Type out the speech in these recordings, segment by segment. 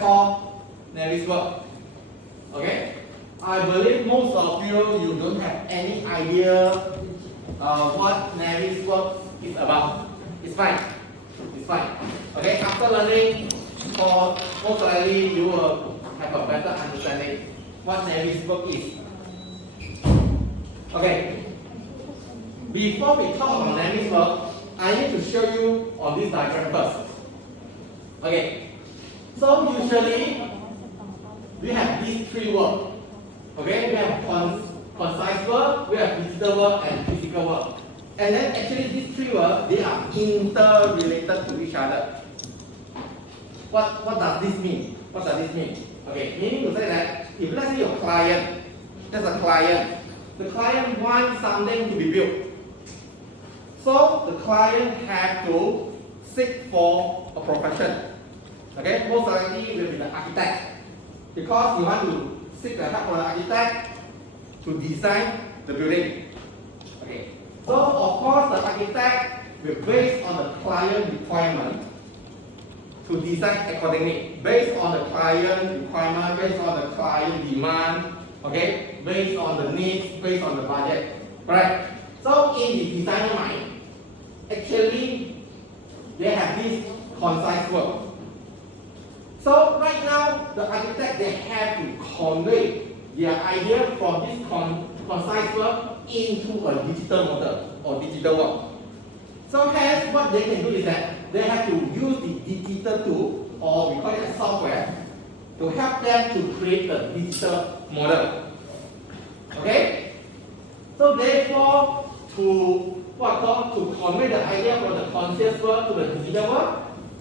called navis work. Okay? I believe most of you don't have any idea what navis work is about. It's fine. It's fine. Okay? After learning, for most likely you will have a better understanding what navis work is. Okay. Before we talk about navis work, I need to show you on this diagram first. Okay. So usually we have these three work. Okay, we have concise work, we have digital work, and physical work. And then actually these three work, they are interrelated to each other. What does this mean? What does this mean? Okay, meaning to say that if let's say your client, that's a client, the client wants something to be built. So the client has to seek for a profession. Okay, most likely will be the architect. Because you want to seek the help from the architect to design the building. Okay. So of course the architect will base on the client requirement to design accordingly. Based on the client requirement, based on the client demand, okay, based on the needs, based on the budget. Right? So in the designer mind, actually they have this concise work. So right now, the architect, they have to convey their idea from this concise work into a digital model or digital work. So hence, what they can do is that they have to use the digital tool, or we call it software, to help them to create the digital model. Okay? So therefore, to convey the idea from the conscious work to the digital work,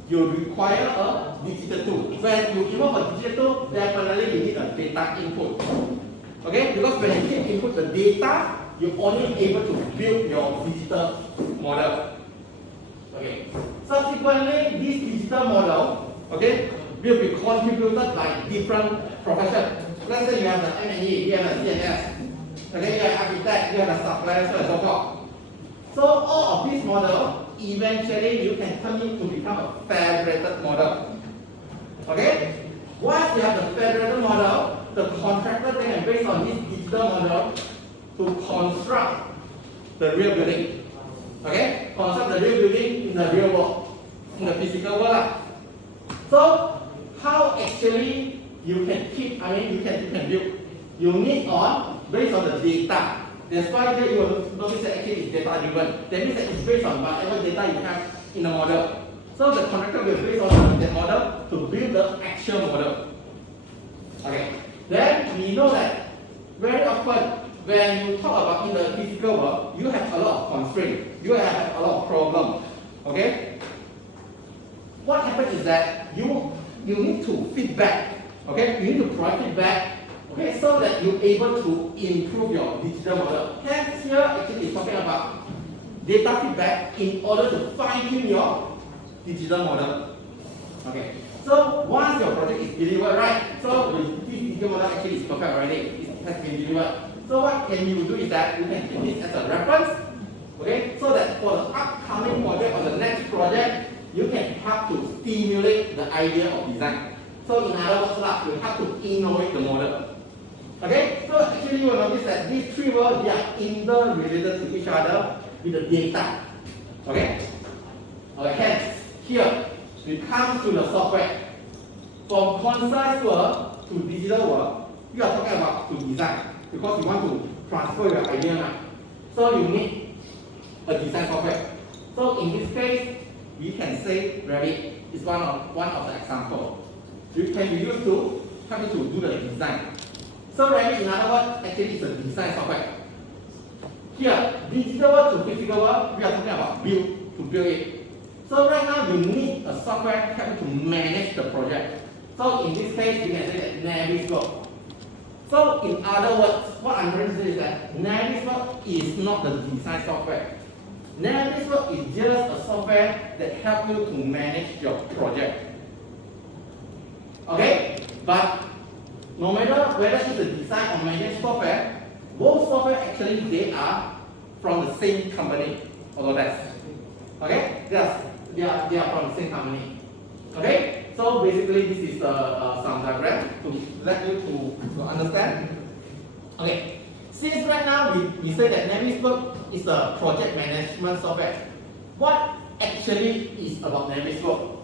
you require a digital tool. When you involve a digital tool, definitely you need a data input. Okay? Because when you input the data, you're only able to build your digital model. Okay. Subsequently, this digital model, okay, will be contributed by different professions. Let's say you have the M&E, you have the CNS, okay, you have architect, you have the supplier, so and so forth. So all of these models, eventually you can turn it to become a federated model. Okay? Once you have the federated model, the contractor then can base on this digital model to construct the real building. Okay? Construct the real building in the real world, in the physical world. So how actually you can keep, you can build? You need based on the data. That's why here you will notice that actually it's data driven. That means that it's based on whatever data you have in the model. So the contractor will base on that model to build the actual model. Okay. Then we know that very often when you talk about in the physical world, you have a lot of constraints. You have a lot of problems. Okay. What happens is that you need to feedback. Okay. You need to provide feedback. Okay, so that you're able to improve your digital model. Hence, here actually is talking about data feedback in order to fine-tune your digital model. Okay, so once your project is delivered, right? So this digital model actually is perfect already. It has been delivered. So what can you do is that you can take this as a reference. Okay, so that for the upcoming project or the next project, you can help to stimulate the idea of design. So in other words, you have to innovate the model. Okay, so actually you will notice that these three words, they are interrelated to each other with the data. Okay? Okay, hence, here, we come to the software. From concise work to digital work, you are talking about to design, because you want to transfer your idea now. So you need a design software. So in this case, we can say Revit is one of the examples. It can be used to help you to do the design. So Revit, in other words, actually is a design software. Here, digital work to physical work, we are talking about to build it. So right now, you need a software to help you to manage the project. So in this case, we can say that navis work. So in other words, what I'm trying to say is that navis work is not the design software. Navis work is just a software that helps you to manage your project. Okay? But no matter whether it's a design or management software, both software actually they are from the same company, Autodesk. Okay? They are from the same company. Okay? So basically this is the to let you to understand. Okay, since right now we say that Navisworks is a project management software, what actually is about Navisworks?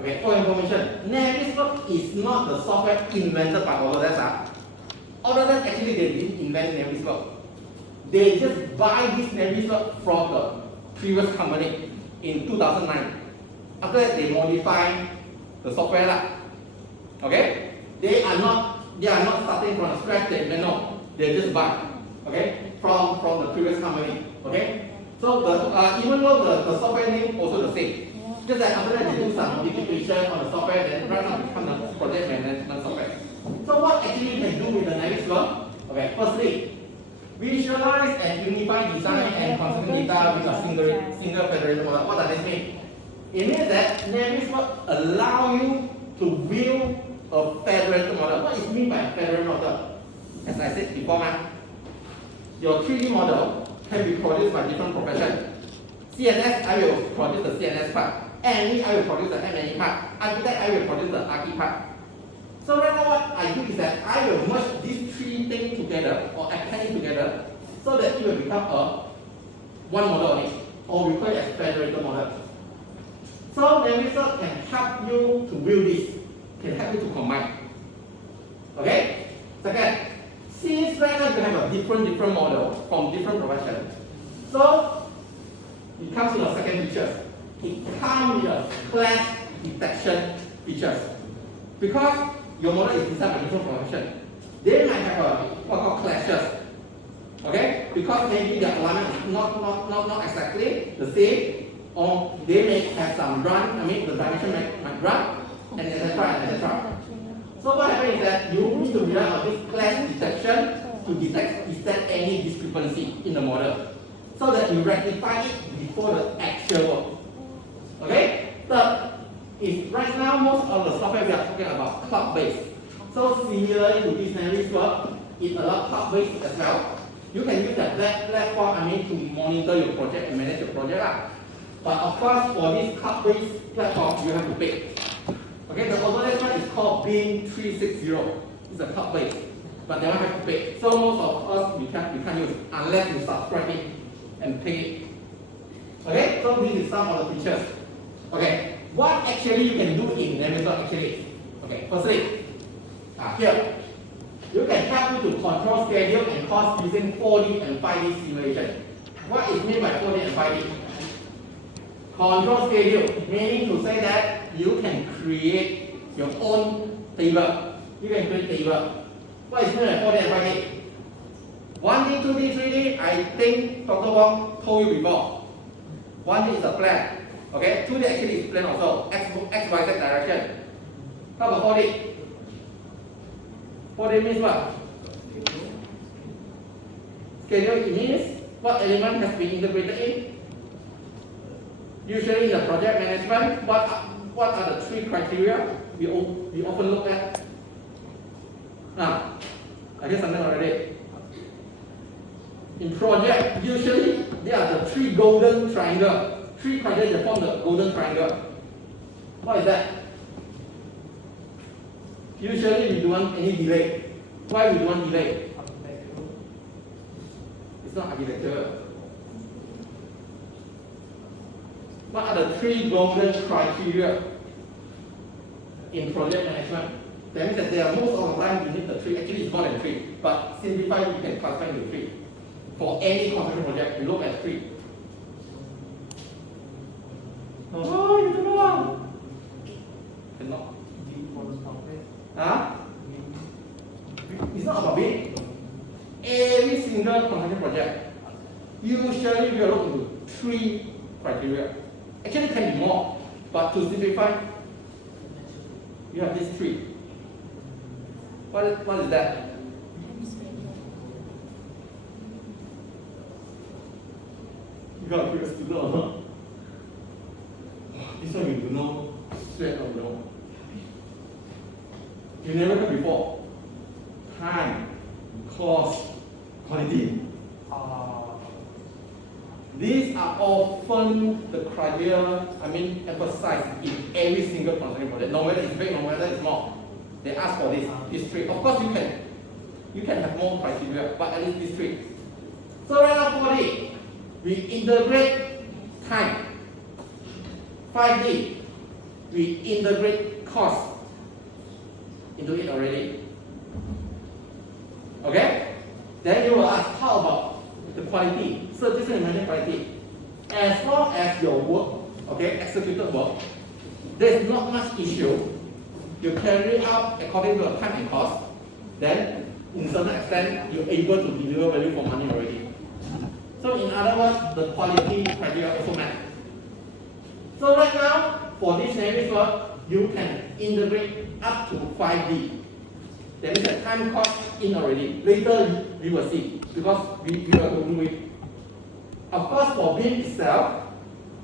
Okay, for information, Navisworks is not the software invented by Autodesk. Autodesk actually they didn't invent Navisworks. They just buy this Navisworks from the previous company in 2009. After that, they modify the software. Okay, they are not starting from scratch. They just buy. Okay, from the previous company. Okay, so even though the software name also the same. Just that after that they do some modification on the software, then right now become the project management software. So what actually you can do with the Navisworks? Okay, firstly, visualize and unify design and constant data with a single federated model. What does this mean? It means that Navisworks allow you to build a federated model. What is mean by a federated model? As I said before, your 3D model can be produced by different professions. CNS, I will produce the CNS part. M&E, I will produce the M&E part. Architect, I will produce the Archi part. So right now what I do is that I will merge these three things together or append together so that it will become a one model on it, or we call it as federated model. So Navisworks can help you to build this, can help you to combine. Okay? Second, since right now you have a different model from different professions, so it comes with a second feature. It comes with a clash detection features. Because your model is designed by different professions, they might have a what called clashes. Okay? Because maybe the alignment is not exactly the same, or they may have some run, the dimension might run, and etc. So what happens is that you need to rely on this clash detection to detect is there any discrepancy in the model, so that you rectify it before the actual work. Okay? Third is right now most of the software we are talking about cloud-based. So similarly to this Navisworks, it allows cloud-based as well. You can use that platform to monitor your project and manage your project. But of course, for this cloud-based platform, you have to pay. Okay, the Autodesk one is called BIM 360. It's a cloud-based, but they don't have to pay. So most of us we can't use unless you subscribe it and pay it. Okay, so this is some of the features. Okay, what actually you can do in Navisworks actually? Okay, firstly, here you can help you to control schedule and cost using 4D and 5D simulation. What is meant by 4D and 5D? Control schedule, meaning to say that you can create your own table. You can create table. What is meant by 4D and 5D? 1D, 2D, 3D, I think Dr. Wong told you before. 1D is a plan. Okay, 2D actually is plan also. X, Y, Z direction. How about 4D? 4D means what? Schedule, it means what element has been integrated in. Usually in the project management, what are the three criteria we often look at? I hear something already. In project, usually there are the three golden triangle. Three criteria that form the golden triangle. What is that? Usually we don't want any delay. Why we don't want delay? It's not architecture. What are the three golden criteria in project management? That means that there are most of the time you need the three. Actually, it's more than three, but simplify you can classify into three. For any construction project, you look at three. Oh, you don't know. Cannot. It's not about being. Every single construction project, usually we look into three criteria. Actually, it can be more, but to simplify, you have these three. What is that? You got a curious to know. This one you don't know, straight up know. You never heard before. Time, cost, quality. These are often the criteria, emphasized in every single construction project, no matter it's big, no matter it's small. They ask for these three. Of course, you can have more criteria, but at least these three. So right now 4D, we integrate time. 5D, we integrate cost into it already. Okay? Then you will ask, how about the quality? So this is mention quality. As long as your work, okay, executed work, there's not much issue. You carry out according to the time and cost, then in certain extent you're able to deliver value for money already. So in other words, the quality criteria also met. So right now, for this navis work, you can integrate up to 5D. That means that time cost in already. Later we will see, because we are going to do it. Of course, for beam itself,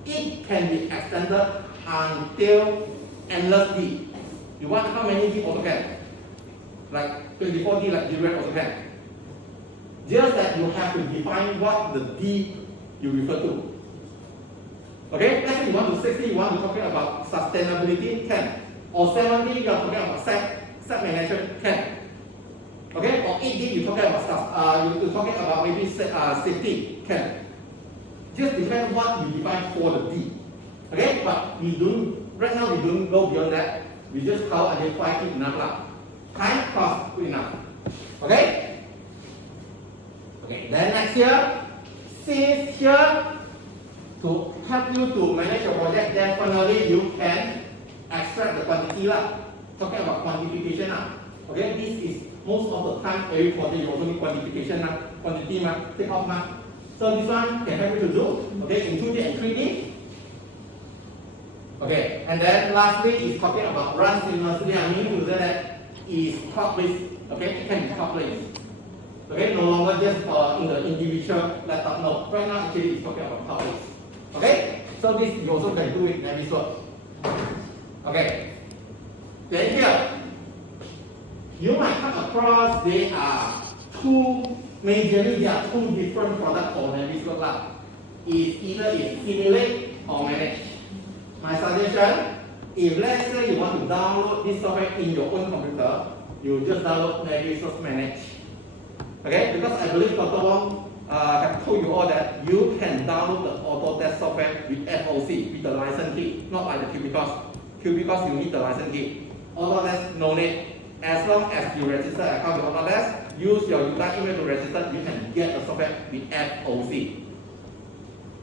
it can be extended until endless D. You want how many D AutoCAD? Like 24D, like Direct AutoCAD. Just that you have to define what the D you refer to. Okay, let's say you want to 60, you want to talking about sustainability, can. Or 70, you are talking about set management, can. Okay, or 80, you're talking about stuff, you're talking about maybe safety, can. Just depend what you define for the D. Okay, but we don't, right now we don't go beyond that. We just cover identify it enough. Time, cost, good enough. Okay? Okay, then next here, since here, to help you to manage your project, definitely you can extract the quantity lah. Talking about quantification lah. Okay, this is most of the time every project you also need quantification lah, quantity ma, take off ma. So this one can help you to do. Okay, in 2D and 3D. Okay, and then lastly is talking about run seamlessly. I mean to say that is cloud-based. Okay, it can be cloud-based. Okay, no longer just in the individual laptop. No, right now actually it's talking about cloud-based. Okay, so this you also can do it in navis work. Okay, then here you might come across there are majorly there are two different products for navis work lah. Is either is simulate or manage. My suggestion, if let's say you want to download this software in your own computer, you just download navis work manage. Okay, because I believe Dr. Wong have told you all that you can download the Autodesk software with FOC, with the license key, not like the Cubicos. Cubicos you need the license key. Autodesk no need. As long as you register an account with Autodesk, use your user email to register, you can get the software with FOC.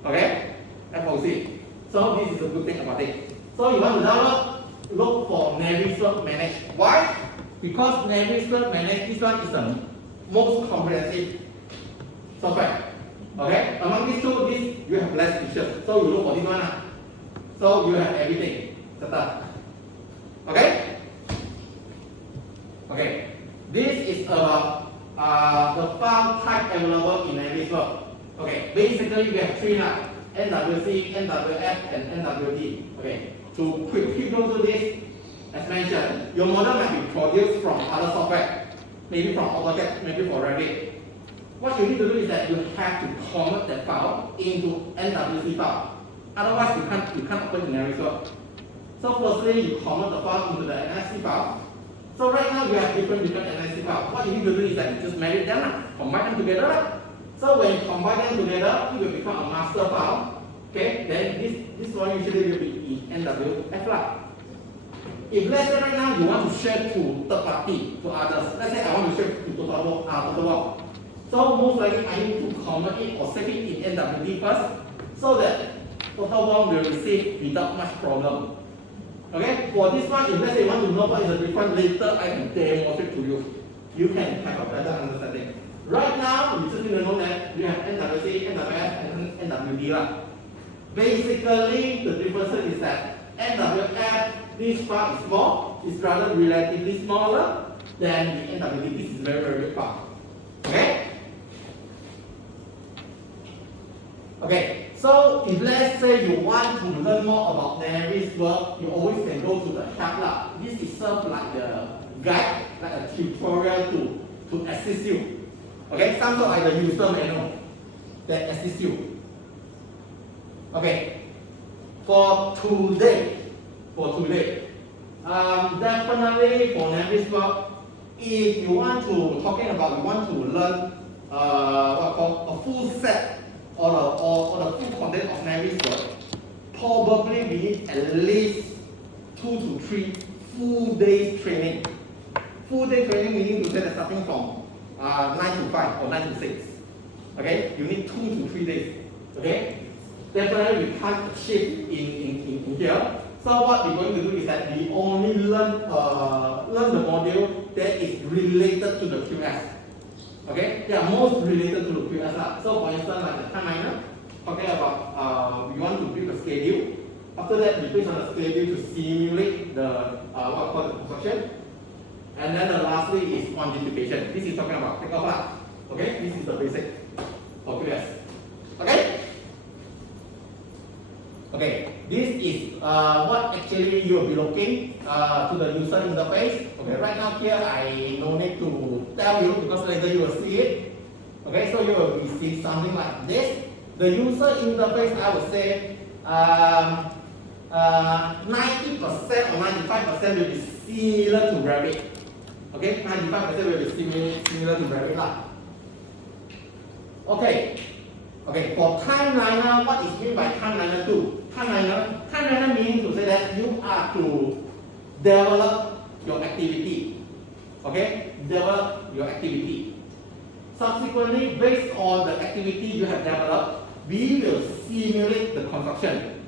Okay? FOC. So this is a good thing about it. So you want to download, look for Navisworks Manage. Why? Because Navisworks Manage, this one is the most comprehensive software. Okay? Among these two, you have less features. So you look for this one. So you have everything. Okay? Okay. This is about the file type available in Navisworks. Okay. Basically, we have three now. NWC, NWF, and NWD. Okay. To quickly go through this, as mentioned, your model might be produced from other software. Maybe from AutoCAD, maybe for Revit. What you need to do is that you have to convert that file into NWC file. Otherwise, you can't open in Navisworks. So firstly, you convert the file into the NSC file. So right now you have different NSC files. What you need to do is that you just marry them, combine them together. So when you combine them together, it will become a master file. Okay, then this one usually will be in NWF. If let's say right now you want to share to third party, to others, let's say I want to share to Total. So most likely I need to convert it or save it in NWD first, so that Total will receive without much problem. Okay, for this one, if let's say you want to know what is the difference, later I can demonstrate to you. You can have a better understanding. Right now, you just need to know that you have NWC, NWF, and NWD. Basically, the difference is that NWF, this file is small, is rather relatively smaller than the NWD. This is very, very big file. Okay? Okay, so if let's say you want to learn more about Navisworks, you always can go to the help lab. This is served like the guide, like a tutorial to assist you. Okay, something like the user manual that assists you. Okay, for today, Definitely for navis work, if you want to you want to learn what called a full set or the full content of navis work, probably we need at least 2 to 3 full days training. Full day training meaning to say that starting from 9 to 5 or 9 to 6. Okay, you need 2 to 3 days. Okay, definitely we can't achieve in here. So what we're going to do is that we only learn the module that is related to the QS. Okay, they are most related to the QS. So for instance, like the timeliner, talking about we want to build a schedule. After that, we based on the schedule to simulate the what called the construction. And then lastly is quantification. This is talking about takeoff. Okay, this is the basic for QS. Okay. Okay, this is what actually you will be looking to the user interface. Okay, right now here I no need to tell you because later you will see it. Okay, so you will be seeing something like this. The user interface, I would say 90% or 95% will be similar to Revit. Okay, 95% will be similar to Revit. Okay. Okay, for timeliner, what is meant by timeliner 2? Timeliner meaning to say that you are to develop your activity. Okay, develop your activity. Subsequently, based on the activity you have developed, we will simulate the construction.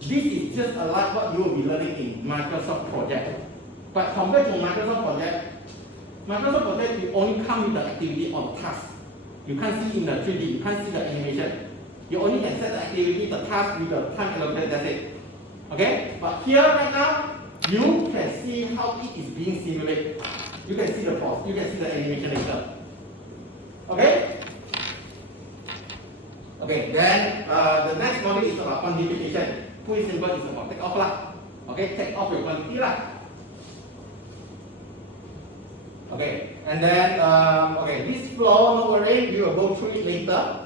This is just like what you will be learning in Microsoft Project. But compared to Microsoft Project will only come with the activity on task. You can't see in the 3D, you can't see the animation. You only can set the activity, the task with the time allocated, that's it. Okay? But here right now, you can see how it is being simulated. You can see the process, you can see the animation later. Okay? Okay, then the next module is about quantification. Pretty simple, it's about take off lah. Okay, take off your quantity lah. Okay, and then okay, this flow, no worry, we will go through it later.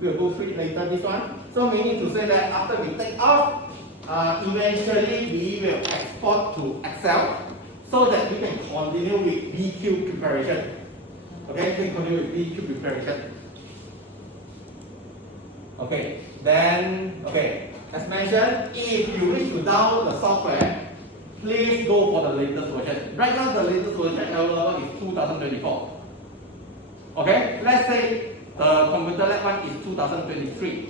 This one. So meaning to say that after we take off, eventually we will export to Excel so that we can continue with BQ preparation. Okay, we can continue with BQ preparation. Okay, then as mentioned, if you wish to download the software, please go for the latest version. Right now, the latest version available is 2024. Okay, let's say the computer lab one is 2023.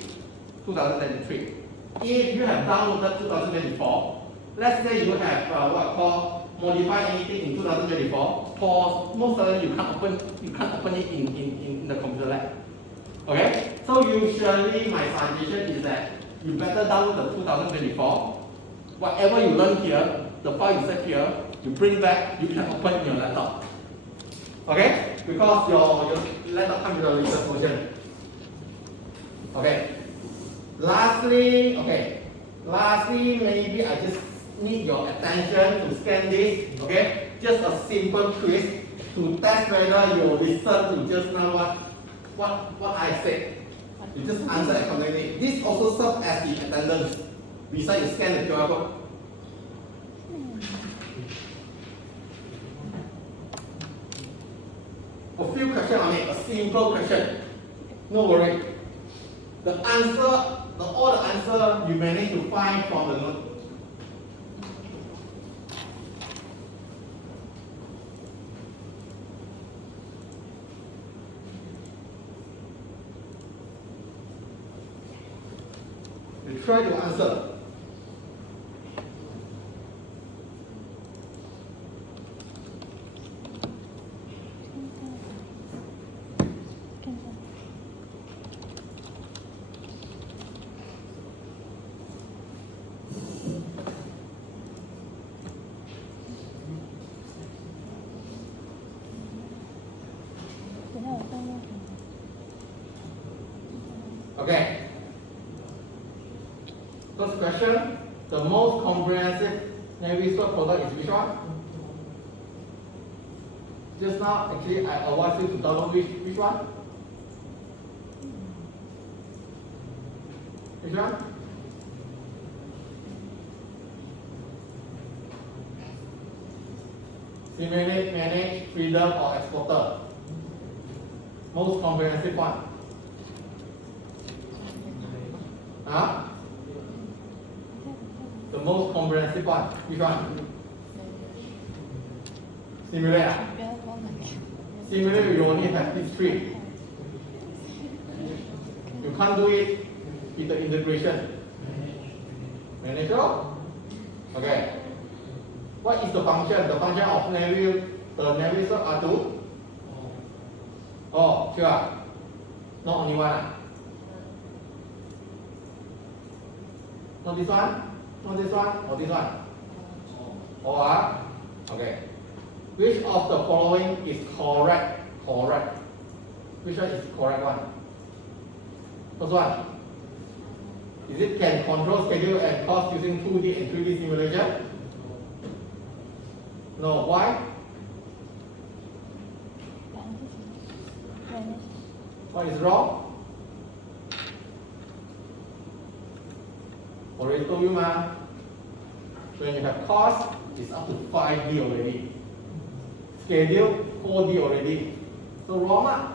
If you have downloaded 2024, let's say you have what called modify anything in 2024, for most certainly you can't open it in the computer lab. Okay, so usually my suggestion is that you better download the 2024. Whatever you learn here, the file you save here, you bring back, you can open in your laptop. Okay? Because your laptop comes with the latest version. Okay. Lastly, maybe I just need your attention to scan this. Okay? Just a simple quiz to test whether you listen to just now what I said. You just answer accordingly. This also serves as the attendance. Besides you scan the QR code. A few questions on it, a simple question. No worry. The answer, all the answer you manage to find from the note. You try to answer. Okay. First question, the most comprehensive navis product is which one? Just now, actually, I advise you to download which one? Which one? Simulate, manage, freedom, or exporter. Most comprehensive one. Huh? The most comprehensive one. Which one? Simulate. Simulate, you only have these three. You can't do it with the integration. Manage. Okay. What is the function? The function of the navis are two? Oh, sure. Not only one. Not this one? Not this one? Or this one? Or okay. Which of the following is correct? Correct. Which one is the correct one? First one. Is it can control schedule and cost using 2D and 3D simulation? No. Why? What is wrong? Already told you, ma. When you have cost, it's up to 5D already. Schedule 4D already. So wrong, ma.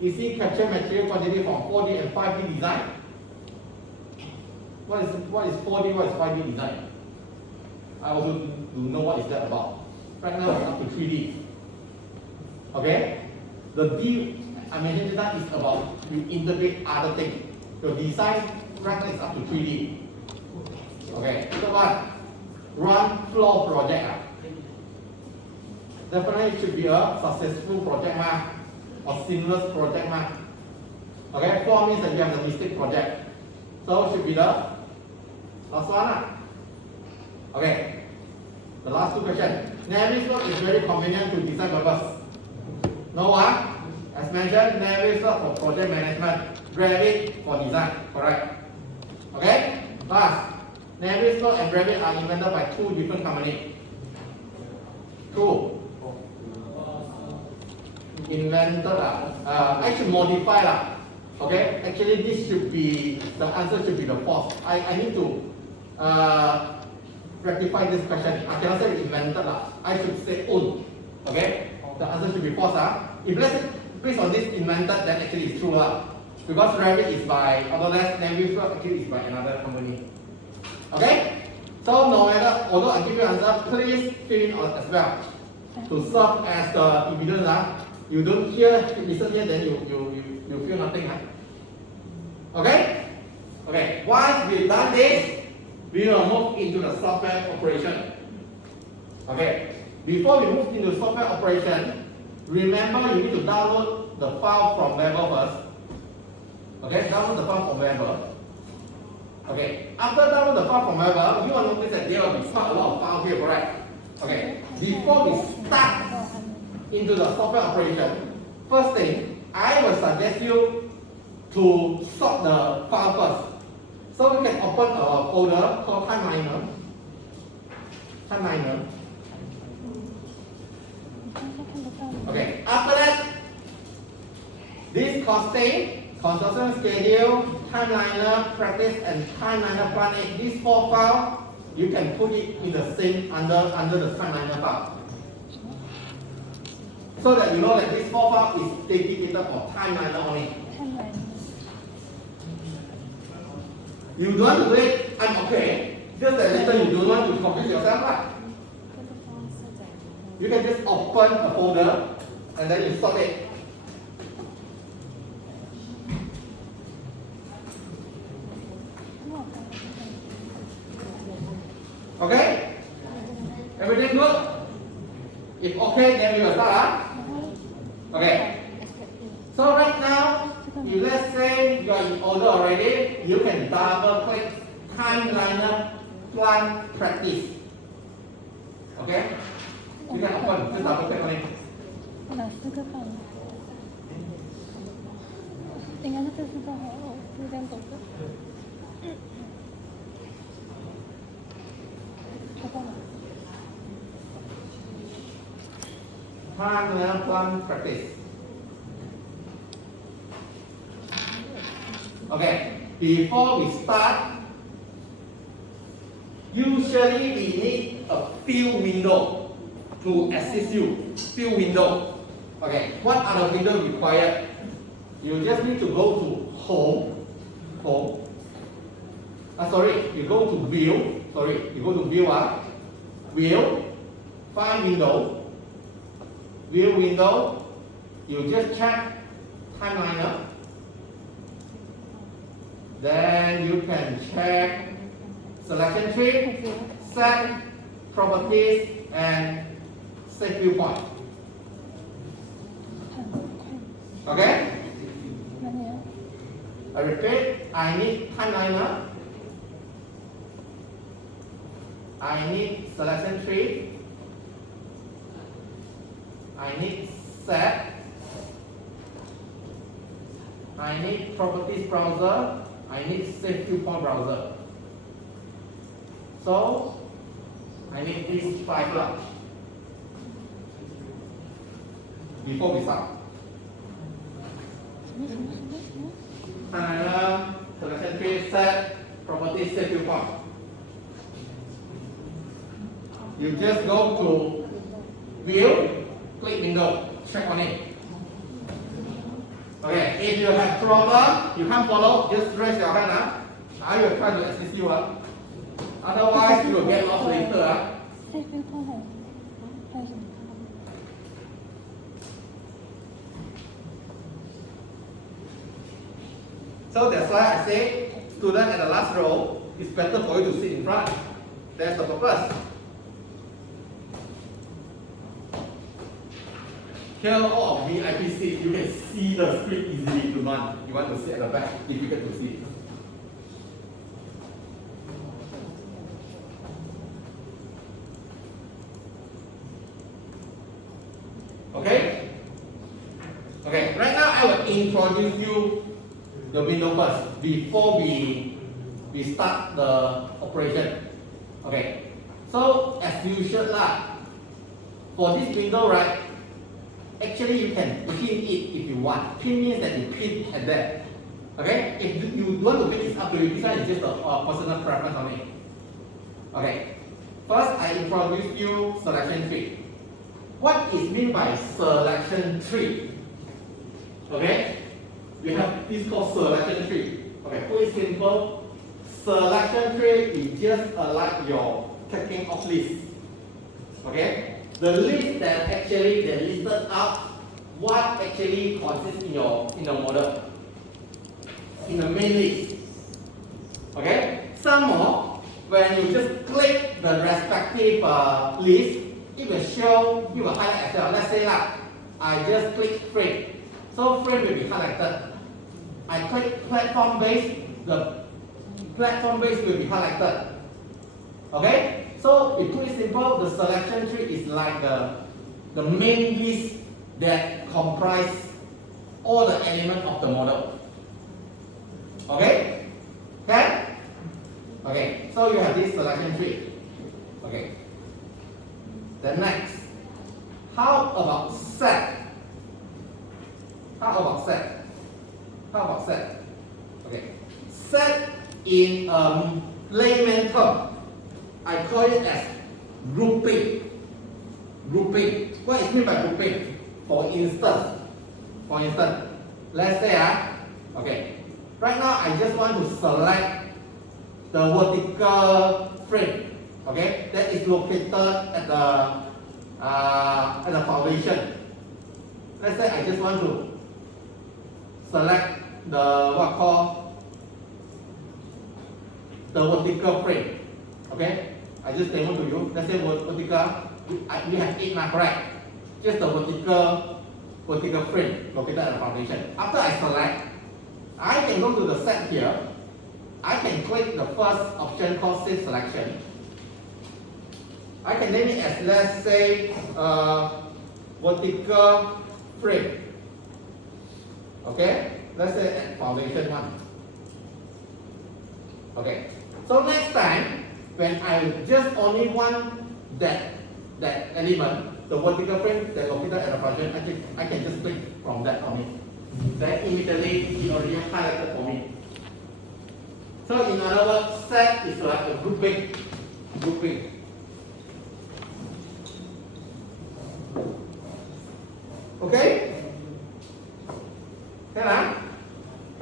Easy capture material quantity from 4D and 5D design. What is 4D? What is 5D design? I also do know what is that about. Right now it's up to 3D. Okay? The D I mentioned that is about you integrate other things. Your design right now is up to 3D. Okay. So what? Run flow project. Definitely it should be a successful project or seamless project. Okay, 4 means that you have the mistake project. So it should be the last one. Okay. The last two questions. Navis work is very convenient to design purpose. No one? As mentioned, navis work for project management, Revit for design. Correct. Okay? Last. Navis work and Revit are invented by two different companies. Two. Invented actually modified okay, actually this should be the answer should be the false. I need to rectify this question. I cannot say invented I should say own. Okay, the answer should be false. If let's say based on this invented, then actually it's true because Revit is by Autodesk, Navis actually is by another company. Okay, so no matter although I give you answer, please fill in as well to serve as the evidence. You don't listen here, then you feel nothing. Okay? Okay. Once we've done this, we will move into the software operation. Okay. Before we move into software operation, remember you need to download the file from Weber first. Okay, download the file from Weber. Okay. After download the file from Weber, you will notice that there will be quite a lot of files here, correct? Okay. Before we start into the software operation, first thing, I will suggest you to sort the file first. So we can open a folder called Timeliner. Okay, after that, this contain construction schedule, Timeliner, practice, and Timeliner plan. These 4 files, you can put it in the same under the Timeliner file. So that you know that this 4 file is dedicated for Timeliner only. You don't want to do it, I'm okay. Just that later you don't want to confuse yourself. You can just open a folder and then you sort it. Okay? Everything good? If okay, then we will start. Okay. So right now, if let's say you are in order already, you can double click Timeliner Plan Practice. Okay? You can open, just double click on it. 哪4个放了？应该是这4个好了，有点狗的。找到了。 Timeliner Plan Practice. Okay, before we start, usually we need a few windows to assist you. Few windows. Okay, what are the windows required? You just need to go to home. You go to view. You go to view. View. Find window. View window. You just check timeline. Then you can check selection tree, set, properties, and set viewpoint. Okay? I repeat, I need timeliner. I need selection tree. I need set. I need properties browser. I need save viewpoint browser. So I need these 5 blocks before we start. Timeline, selection tree, set, properties, save viewpoint. You just go to view, click window, check on it. Okay, if you have problem, you can't follow, just raise your hand. I will try to assist you. Otherwise, you will get lost later. So that's why I say, student at the last row, it's better for you to sit in front. That's the purpose. Here, all of VIP seats, you can see the screen easily. You want to sit at the back, difficult to see. Okay? Okay, right now I will introduce you the window first before we start the operation. Okay, so as usual for this window, right? Actually, you can pin it if you want. Pin means that you pin at that. Okay? If you want to pin, it's up to you. This one is just a personal preference on it. Okay. First, I introduce you selection tree. What is meant by selection tree? Okay? We have this called selection tree. Okay, put it simple. Selection tree is just like your taking off list. Okay? The list that actually they listed out what actually consists in the model, in the main list. Okay. Some more, when you just click the respective list, it will show, it will highlight as well. Let's say I just click frame, so frame will be highlighted. I click platform base, the platform base will be highlighted. Okay. So, to put it simple, the selection tree is like the main list that comprise all the elements of the model. Okay? Okay? Okay, so you have this selection tree. Okay. Then next, how about set? Okay. Set in layman term, I call it as grouping. What is meant by grouping? For instance, let's say okay. Right now I just want to select the vertical frame. Okay, that is located at the foundation. Let's say I just want to select the vertical frame. Okay. I just demo to you. Let's say vertical, we have 8 now, correct? Just the vertical frame located at the foundation. After I select, I can go to the set here. I can click the first option called save selection. I can name it as, let's say, vertical frame. Okay? Let's say at foundation 1. Okay. So next time, when I just only want that element, the vertical frame that located at the foundation, I can just click from that on it. Then immediately it already highlighted for me. So in other words, set is like a grouping. Okay?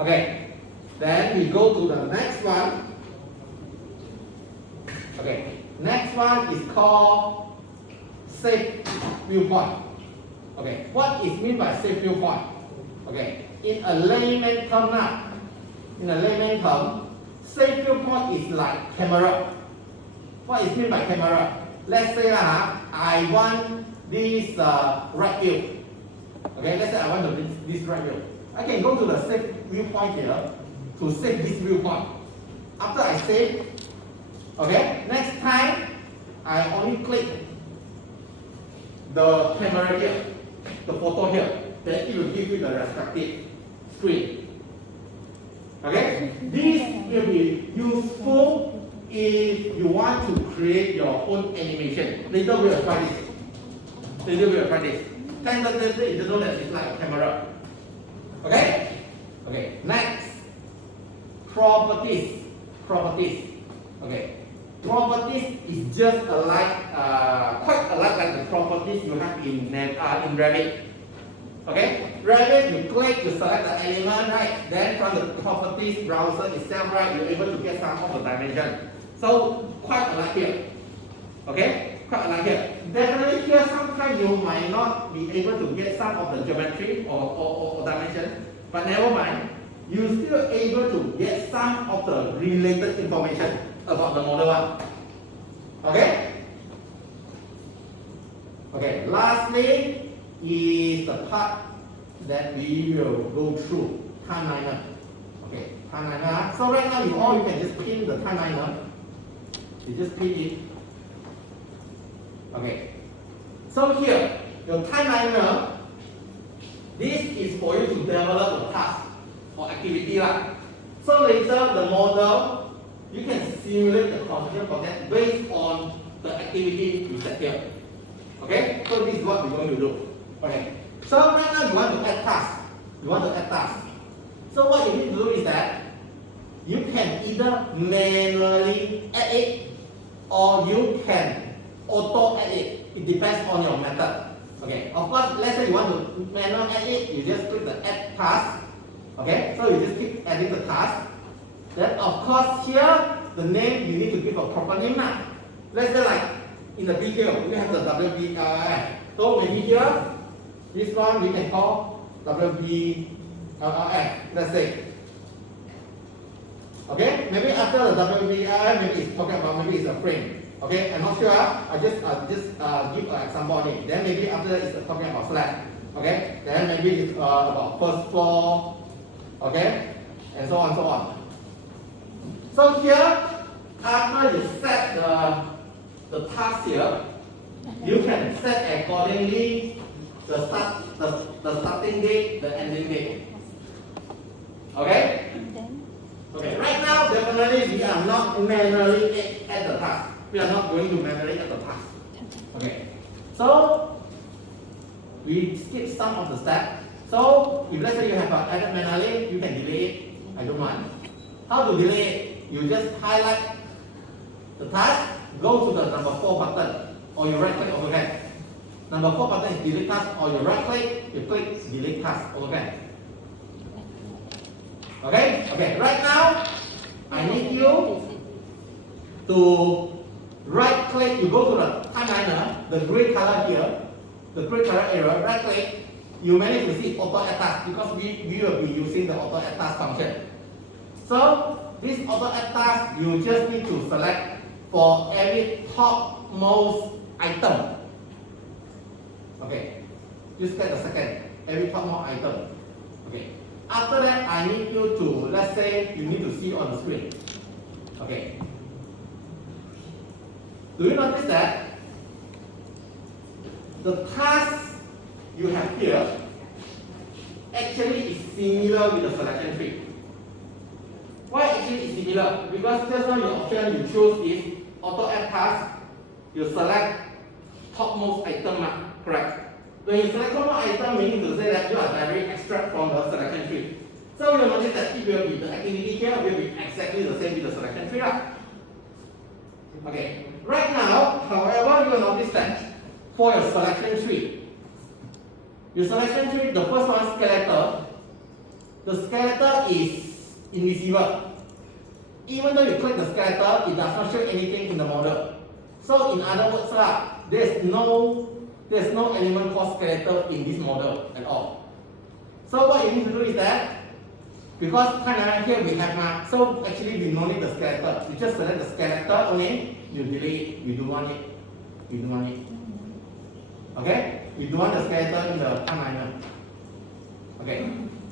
Okay. Then we go to the next one. Okay. Next one is called safe viewpoint. Okay. What is meant by safe viewpoint? Okay. In a layman term now, safe viewpoint is like camera. What is meant by camera? Let's say I want this right view. Okay, let's say I want this right view. I can go to the safe viewpoint here to save this viewpoint. After I save, okay, next time I only click the camera here, the photo here, then it will give you the respective screen. Okay, this will be useful if you want to create your own animation. Later we will try this. Tentatively, you know that it's like a camera. Okay? Okay, next. Properties. Okay. Properties is just quite alike like the properties you have in Revit. Okay? Revit, you click, you select the element, right? Then from the properties browser itself, right, you're able to get some of the dimension. So quite alike here. Okay? Quite alike here. Definitely here sometimes you might not be able to get some of the geometry or dimension, but never mind. You're still able to get some of the related information about the model one. Okay? Okay, lastly is the part that we will go through, timeliner. Okay, timeliner. So right now you can just pin the timeliner. You just pin it. Okay. So here, your timeliner, this is for you to develop a task or activity. So later the model, you can simulate the construction for that based on the activity you set here. Okay? So this is what we're going to do. Okay. So right now you want to add tasks. So what you need to do is that you can either manually add it or you can auto add it. It depends on your method. Okay. Of course, let's say you want to manually add it, you just click the add task. Okay. So you just keep adding the task. Then of course here the name you need to give a proper name now. Let's say like in the video we have the WBLF. So maybe here this one we can call WBLF. Let's say. Okay. Maybe after the WBLF, maybe it's talking about maybe it's a frame. Okay, I'm not sure. I just give an example on it. Then maybe after that it's talking about slab. Okay, then maybe it's about first floor. Okay, and so on, so on. So here, after you set the task here, you can set accordingly the starting date, the ending date. Okay. Okay. Right now, definitely we are not manually at the task. We are not going to manually add the task. Okay. So we skip some of the steps. So if let's say you have added manually, you can delay it. I don't mind. How to delay it? You just highlight the task, go to the number 4 button, or you right click overhead. Number 4 button is delete task, or you right click, you click delete task overhead. Okay? Okay, right now I need you to right click, you go to the timeliner, the gray color here, the gray color area, right click, you manage to see auto add task because we will be using the auto add task function. So this auto add task, you just need to select for every topmost item. Okay, just get a second, every topmost item. Okay, after that I need you to, let's say you need to see on the screen. Okay. Do you notice that the task you have here actually is similar with the selection tree? Why actually is similar? Because just now your option you choose is auto add task, you select topmost item, correct? When you select topmost item, meaning to say that you are directly extract from the selection tree. So you will notice that it will be the activity here will be exactly the same with the selection tree. Okay. Right now, however, you will notice that for your selection tree, Your selection tree, the first one, skeletal. The skeletal is invisible. Even though you click the skeletal, it does not show anything in the model. So in other words, there's no element called skeletal in this model at all. So what you need to do is that, because kind here we have marked, so actually we don't need the skeletal. You just select the skeletal only, you delete it, you don't want it. You don't want it. Okay? You don't want the skeleton in the timeline. Okay.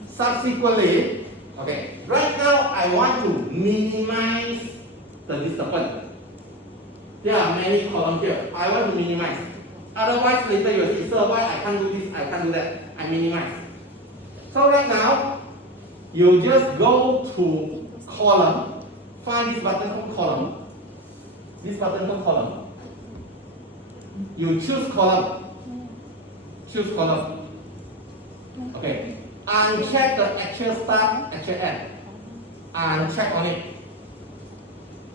Subsequently, okay, right now I want to minimize the disturbance. There are many columns here. I want to minimize. Otherwise, later you'll see, sir, why I can't do this, I can't do that. I minimize. So right now, you just go to column, find this button called column. This button called column. You choose column. Choose column. Okay. Uncheck the actual start, actual end. Uncheck on it.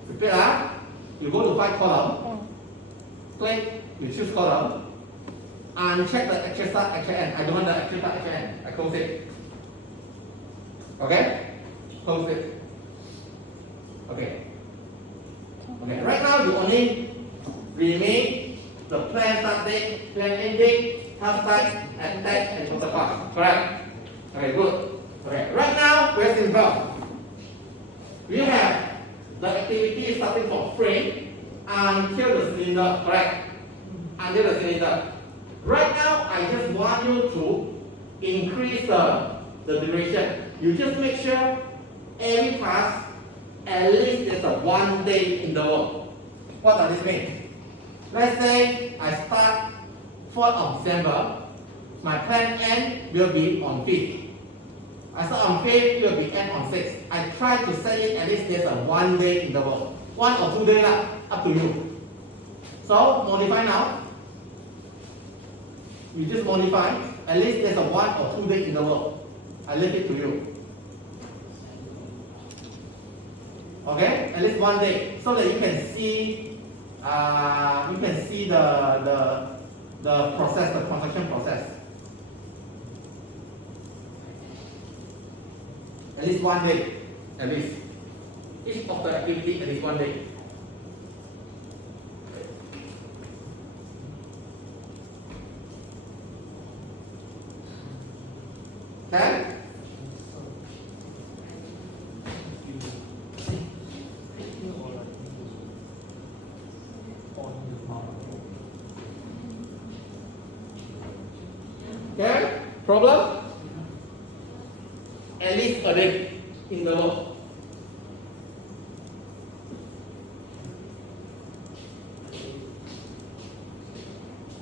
Repeat you go to find column. Click, you choose column. Uncheck the actual start, actual end. I don't want the actual start, actual end. I close it. Okay? Close it. Okay. Okay. Right now you only remake the plan start date, plan end date, task type, and text and total cost. Correct? Okay, good. Okay. Right now, very simple. We have the activity starting from frame until the cylinder, correct? Until the cylinder. Right now, I just want you to increase the duration. You just make sure every task at least there's a 1 day interval. What does this mean? Let's say I start 4th of December. My plan end will be on 5th. I start on 5th, it will be end on 6th. I try to set it at least there's a 1 day interval. 1 or 2 days, up to you. So modify now. You just modify. At least there's a 1 or 2 day interval. I leave it to you. Okay, at least 1 day, so that you can see the process, the construction process. At least 1 day, at least. Each of the activity at least 1 day. Okay? Okay? Problem? At least a day in the law.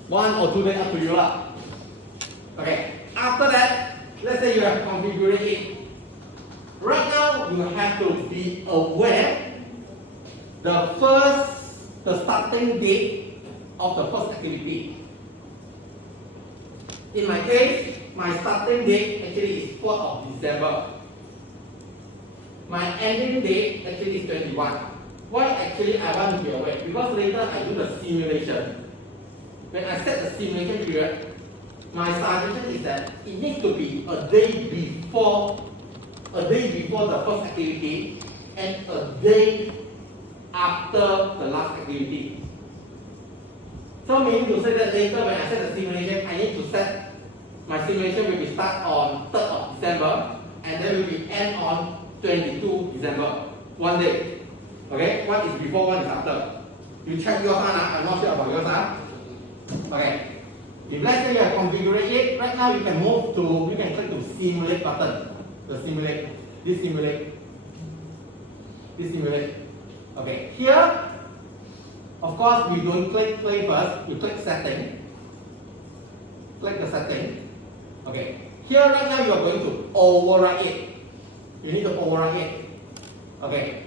One or 2 days up to you lah. Okay. After that, let's say you have configured it. Right now, you have to be aware the starting date of the first activity. In my case, my starting date actually is 4th of December. My ending date actually is 21. Why actually I want to be aware? Because later I do the simulation. When I set the simulation period, my suggestion is that it needs to be a day before the first activity and a day after the last activity. So meaning to say that later when I set the simulation, I need to set my simulation will be start on 3rd of December and then will be end on 22 December. 1 day. Okay? One is before, one is after. You check yours one, I'm not sure about yours. Okay. If let's say you have configured it, right now you can click to simulate button. The simulate. This simulate. This simulate. Okay. Here, of course, we don't click play first. You click setting. Click the setting. Okay. Here right now you are going to override it. You need to override it. Okay.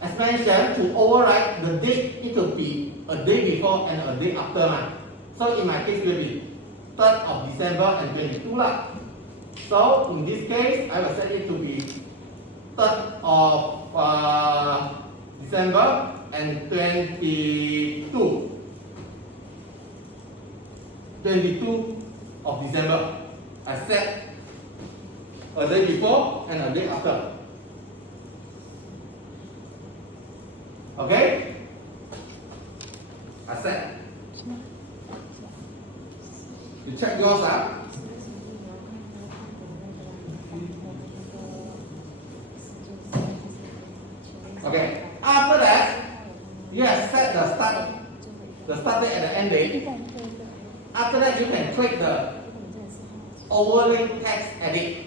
As mentioned, to override the date, it could be a day before and a day after. So in my case, it will be 3rd of December and 22 . So in this case, I will set it to be 3rd of December and 22 of December. I set a day before and a day after. Okay? I set. You check yours out. Okay. After that, you have set the start date and the end date. After that, you can click the overlay text edit.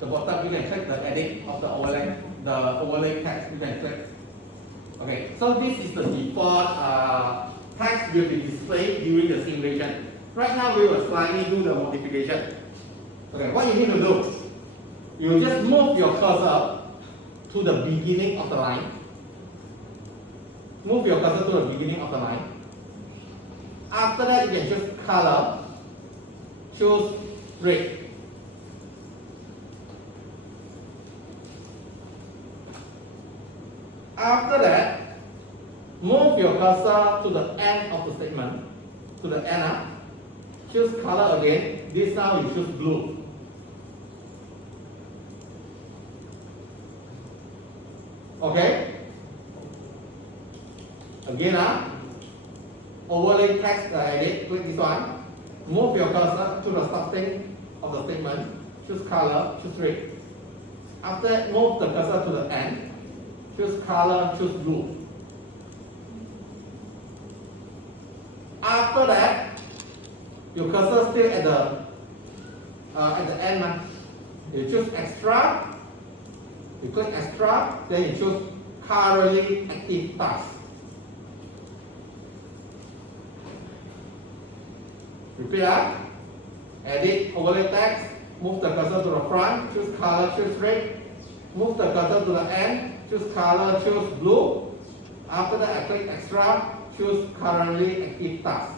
The bottom, you can click the edit of the overlay text. You can click. Okay. So this is the default text will be displayed during the simulation. Right now, we will slightly do the modification. Okay. What you need to do, you just move your cursor to the beginning of the line. Move your cursor to the beginning of the line. After that, you can choose color, choose red. After that, move your cursor to the end of the statement, to the end. Choose color again. This time you choose blue. Okay. Again, overlay text edit. Click this one. Move your cursor to the starting of the statement. Choose color. Choose red. After that, move the cursor to the end. Choose color. Choose blue. After that, your cursor still at the end. You choose extra. You click extra, then you choose currently active task. Repeat that. Edit, overlay text, move the cursor to the front, choose color, choose red. Move the cursor to the end, choose color, choose blue. After that, I click extra, choose currently active task.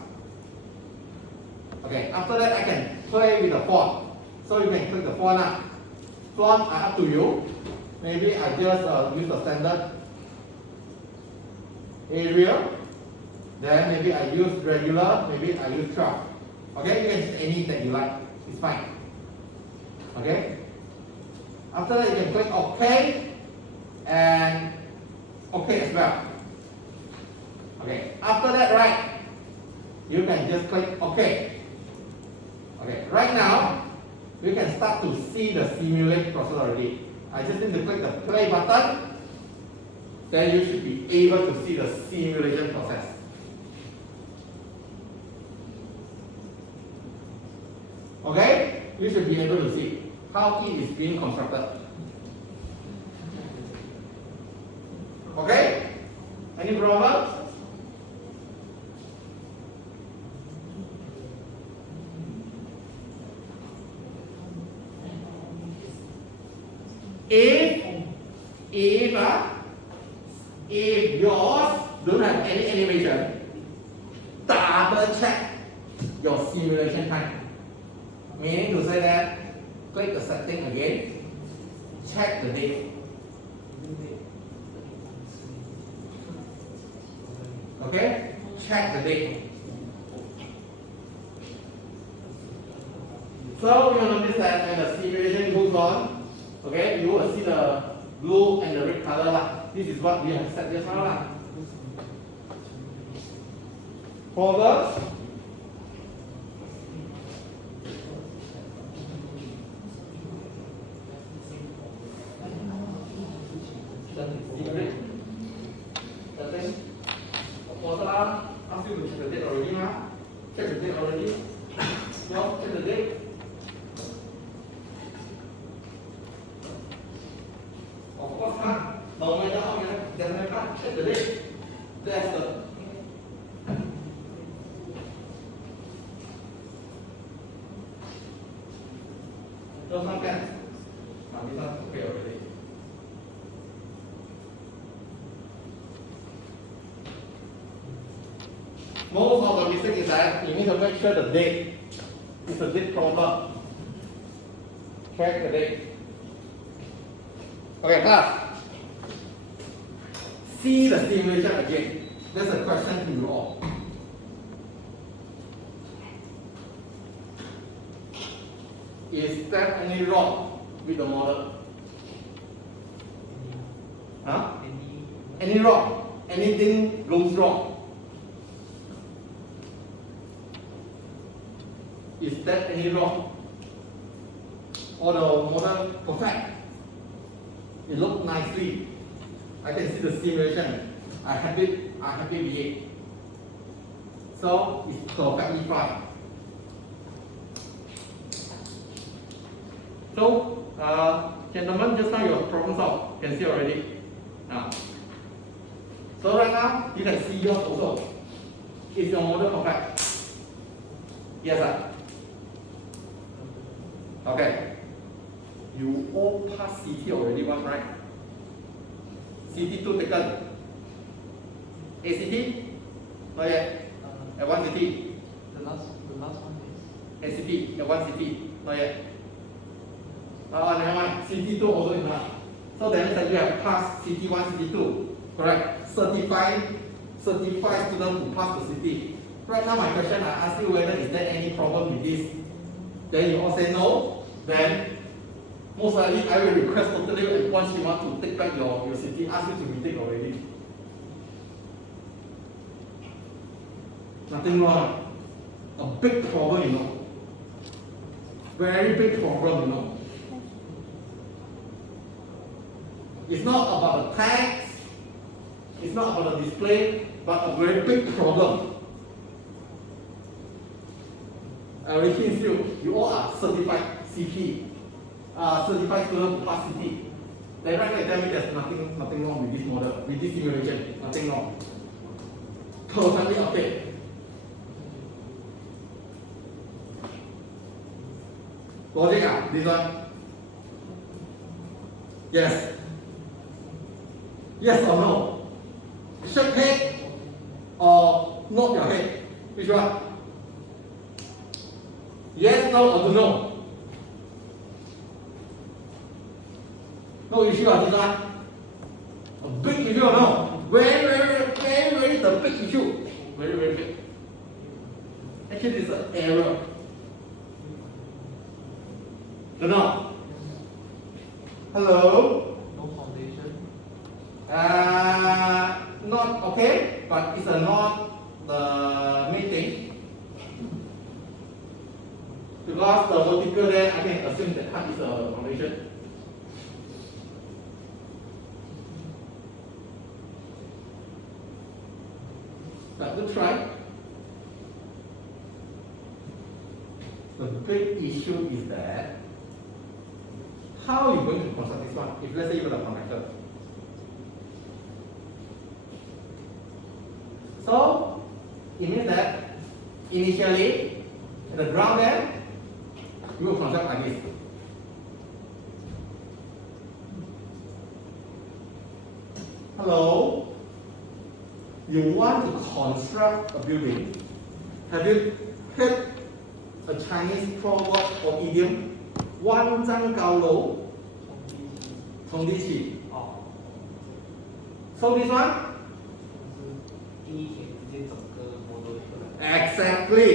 Okay, after that, I can play with the font. So you can click the font up. Font are up to you. Maybe I just use the standard Arial. Then maybe I use regular. Maybe I use 12. Okay, you can use any that you like. It's fine. Okay. After that, you can click OK and OK as well. Okay. After that, right, you can just click OK. Okay. Right now, we can start to see the simulate process already. I just need to click the play button. Then you should be able to see the simulation process. Okay? You should be able to see how it is being constructed. Okay? Any problem? If yours don't have any animation, double check your simulation time. Meaning to say that, click the setting again, check the date. Okay? Check the date. So you notice that when the simulation goes on, okay, you will see the blue and the red color. This is what we have set just now. Problems? Ask you to check the date already, check the date already. No, check the date. Of course, no matter how you definitely check the date. That's the those not can. This one okay already. Most of the mistake is that you need to make sure the date is a date problem. Check the date. Okay, class. See the simulation again. That's a question to you all. Is there any wrong with the model? Huh? Any wrong? Anything goes wrong? Is there any wrong? Or the model perfect? It looks nicely. I can see the simulation. I happy with it. So it's perfectly fine. So, gentlemen, just now your problem solved. You can see already. Now, so right now you can see yours also. Is your model perfect? Yes, sir. Okay. You all pass CT already one, right? CT2 taken. ACT? Not yet. At one CT. The last one is ACT at one CT. Not yet. Never mind. CT2 also enough. So that means that you have passed CT1, CT2. Correct. Certified student who pass the CT. Right now my question, I ask you whether is there any problem with this. Then you all say no. Then most likely I will request totally once you want to take back your CT, ask you to retake already. Nothing wrong. A big problem, you know. Very big problem, you know. It's not about the text, it's not about the display, but a very big problem. I already hint you all are certified CP, certified student who pass CT. Then right now tell me there's nothing wrong with this model, with this simulation, nothing wrong. Totally okay. Logic, this one? Yes. Yes or no? Shake head or nod your head? Which one? Yes, no, or to no? No issue on this one? A big issue or no? Very the big issue. Very big. Actually, it's an error. Don't know. Hello? no foundation. Not okay, but it's not the main thing. Because the vertical there, I can assume that part is a foundation. But good try. The big issue is that how are you going to construct this one if let's say you got a connector? So it means that initially at the ground there you will construct like this. Hello? You want to construct a building. Have you heard a Chinese proverb or idiom? 弯张高楼，从地起。So this one? 第一天直接整个 model 出来。 Exactly.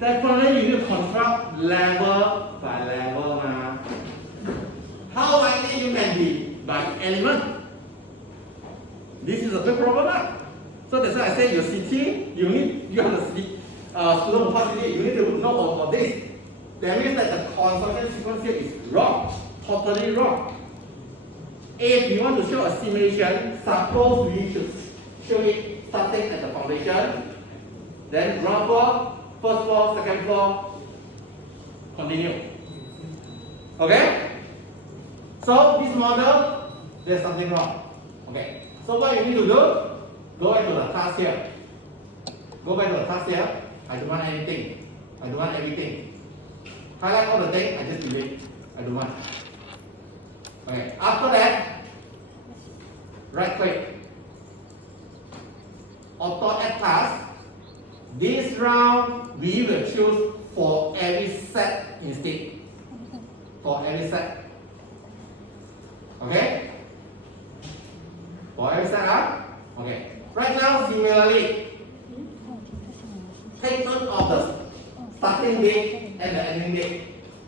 Definitely you need to construct level by level. How likely you can be by element? This is a big problem. So that's why I say your CT, you have the student who pass CT, you need to know about this. That means that the construction sequence here is wrong, totally wrong. If you want to show a simulation, suppose we should show it starting at the foundation, then ground floor, first floor, second floor, continue. Okay? So this model, there's something wrong. Okay. So what you need to do, go back to the task here. Go back to the task here. I don't want anything. I don't want everything. Highlight all the things, I just delete. I don't want. Okay. After that, right click. Auto add task. This round we will choose for every set instead. For every set. Okay? For every set up? Okay. Right now, similarly, take note of the starting date and the ending date.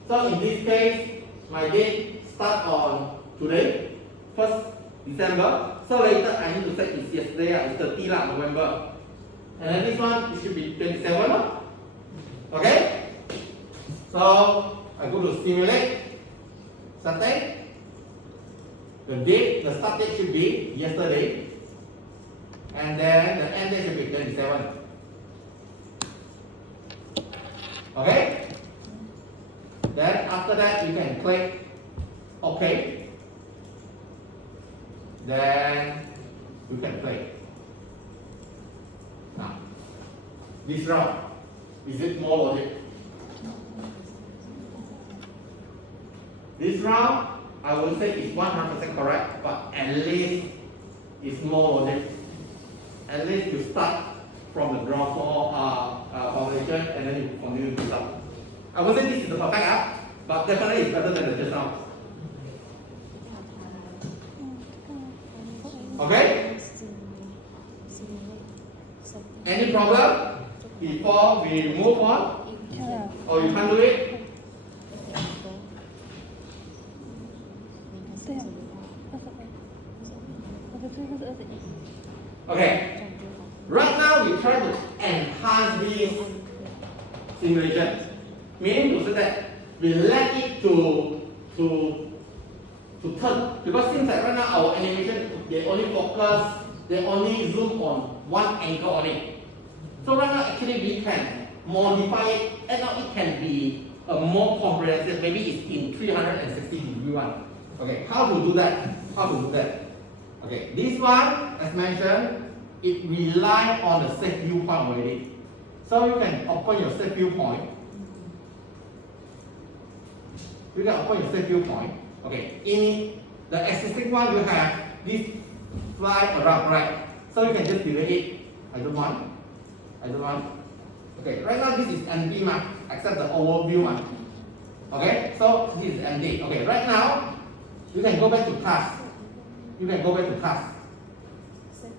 So in this case, my date start on today, 1st December. So later I need to set it's yesterday, it's 30 November. And then this one, it should be 27. Okay? So I go to simulate, setting. The date, the start date should be yesterday. And then the end date should be 27. Okay? Then after that you can click OK. Then you can play. Now, this round, is it more logic? This round, I would say it's 100% correct, but at least it's more logic. At least you start from the ground floor foundation and then you continue to start. I would say this is the perfect app, but definitely it's better than the just now. Okay? Any problem before we move on? Or you can't do it? Okay. Right now we try to enhance this simulation. Meaning to say that we let it to turn. Because since right now our animation they only zoom on one angle only. So right now actually we can modify it and now it can be a more comprehensive, maybe it's in 360-degree one. Okay, how to do that? Okay, this one, as mentioned, it relies on the safe viewpoint already. So you can open your safe viewpoint. Okay, in the existing one you have this fly around, right? So you can just delete it. I don't want. Okay, right now this is empty except the overview one. Okay, so this is empty. Okay, right now you can go back to task.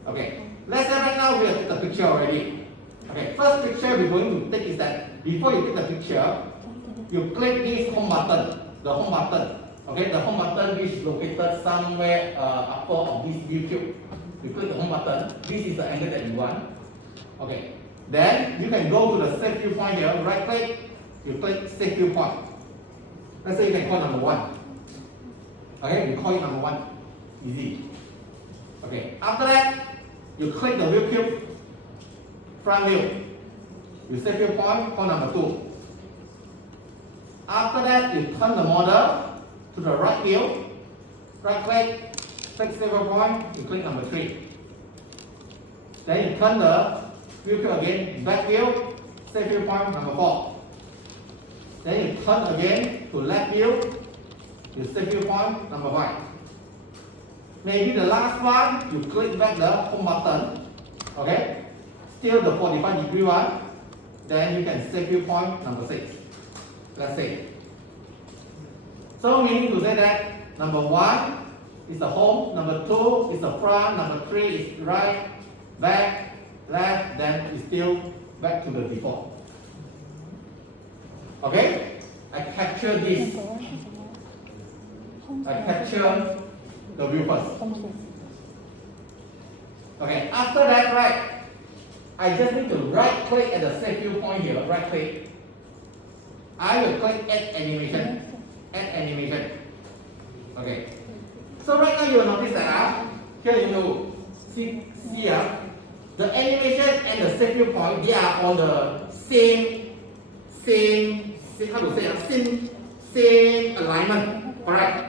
Okay, let's say right now we have taken the picture already. Okay, first picture we're going to take is that before you take the picture, you click this home button, the home button. Okay, the home button which is located somewhere upper of this view cube. You click the home button. This is the angle that you want. Okay, then you can go to the safe viewpoint here. Right click, you click safe viewpoint. Let's say you can call number 1. Okay, you call it number 1. Easy. Okay, after that, you click the view cube, front view. You save viewpoint, call number 2. After that, you turn the model to the right view. Right click, click save viewpoint, you click number 3. Then you turn the view cube again, back view, save viewpoint number 4. Then you turn again to left view, you save viewpoint number 5. Maybe the last one, you click back the home button. Okay? Still the 45-degree one. Then you can save viewpoint number 6. Let's say. So meaning to say that number 1 is the home, number 2 is the front, number 3 is right, back, left, then it's still back to the default. Okay? I capture this. I capture the view first. Okay, after that, right, I just need to right click at the save viewpoint here, right click. I will click add animation. Okay. So right now you will notice that here you see the animation and the save viewpoint, they are on the same alignment. Correct?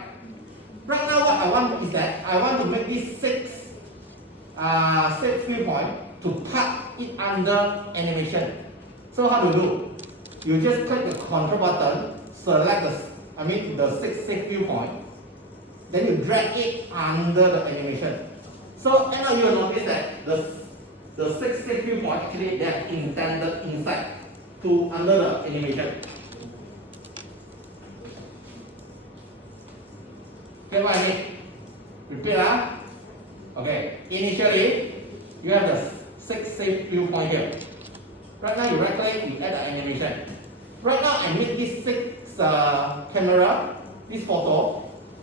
Right now what I want is that I want to make this 6 viewpoint to cut it under animation. So how to do? You just click the control button, select the 6 viewpoint, then you drag it under the animation. So and now you will notice that the 6 viewpoint actually they are intended inside to under the animation. Get what I mean? Repeat Okay. Initially, you have the 6 viewpoint here. Right now you right click, you add the animation. Right now, I need this 6 camera, this photo,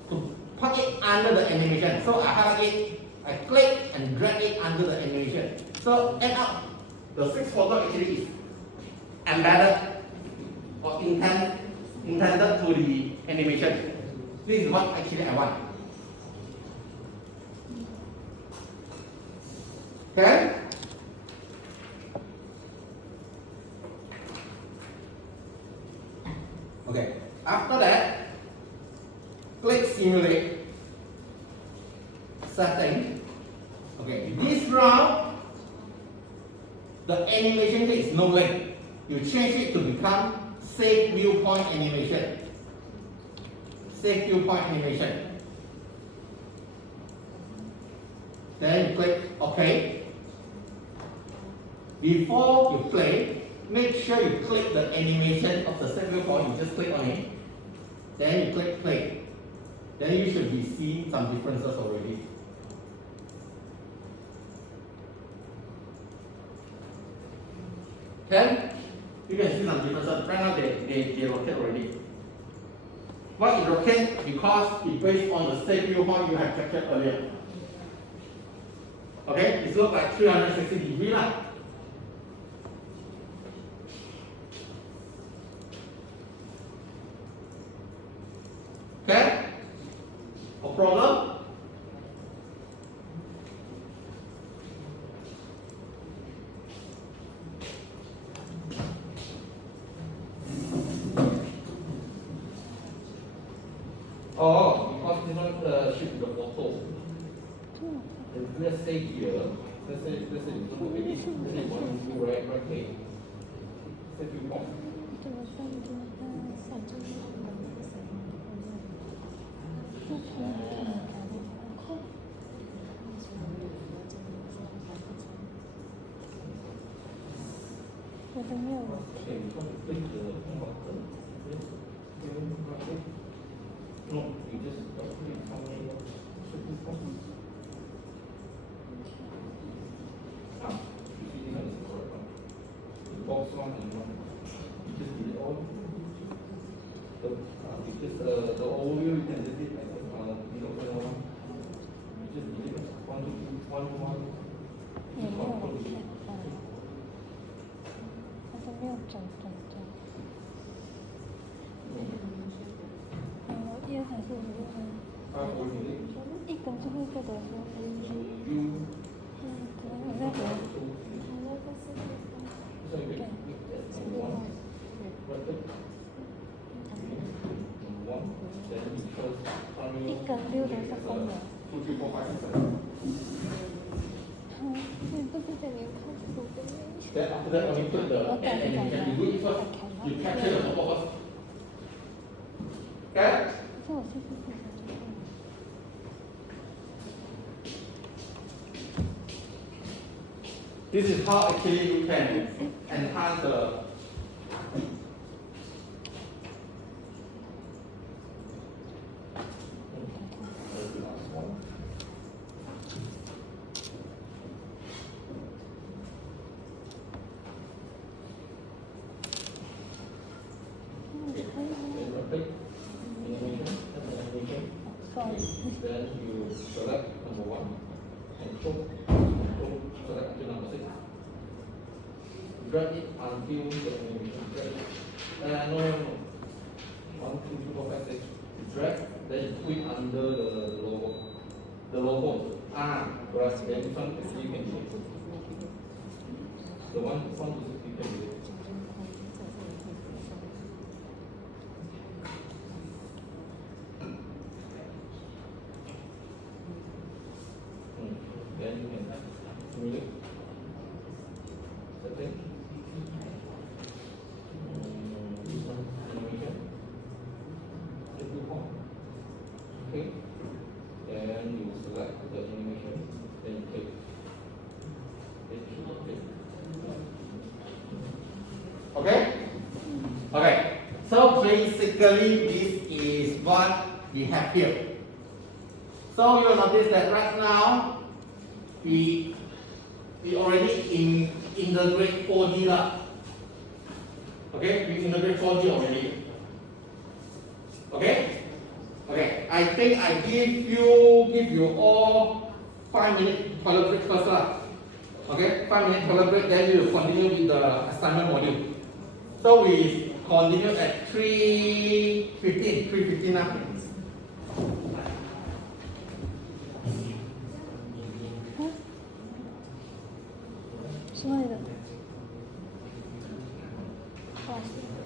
to put it under the animation. So I highlight it, I click and drag it under the animation. So end up, the 6 photo actually is embedded or intended to the animation. This is what actually I want. Okay? Okay. After that, click simulate. Setting. Okay. This round, the animation is no link. You change it to become save viewpoint animation. Save viewpoint animation. Then you click OK. Before you play, make sure you click the animation of the save viewpoint. You just click on it. Then you click play. Then you should be seeing some differences already. Okay? You can see some differences. Right now they rotate already. Why it rotates? Because it's based on the save viewpoint you have captured earlier. Okay? It looks like 360 degrees lah. Okay? A problem? Oh, because this one shoot the photo. Let's say here, let's say you look at it, let's say you want to do right here. Set viewpoint. No, you just box one and one. You just delete all. Because the audio you can delete like this. You don't know one. You just delete one, two, one. 也没有往下翻，它是没有转。一还是一根最后一个的时候，可能我在回。一根6的是公的。你不是在那看书的吗？ After that, when you put the animation, you do it first. You capture the photo first. Okay? This is how actually you can enhance the then you select number 1 and select until number 6. Drag it until the animation. Drag it. No. 1, 2, 3, 4, 5, 6. Drag, then you put it under the logo. The logo. Correct. Then this one you can do it. The 1 to 6 you can do it. Then you can simulate. Setting. Animation. Okay. Then you select the animation. Then you click. Then you should click. Okay? Okay. So basically this is what we have here. So you will notice that right now we already integrate 4D lah. Okay, we integrate 4D already. Okay? Okay, I think I give you all 5 minute toilet break first lah. Okay, 5 minute toilet break, then we will continue with the assignment module. So we continue at 3:15 now. 什么来的？不好意思。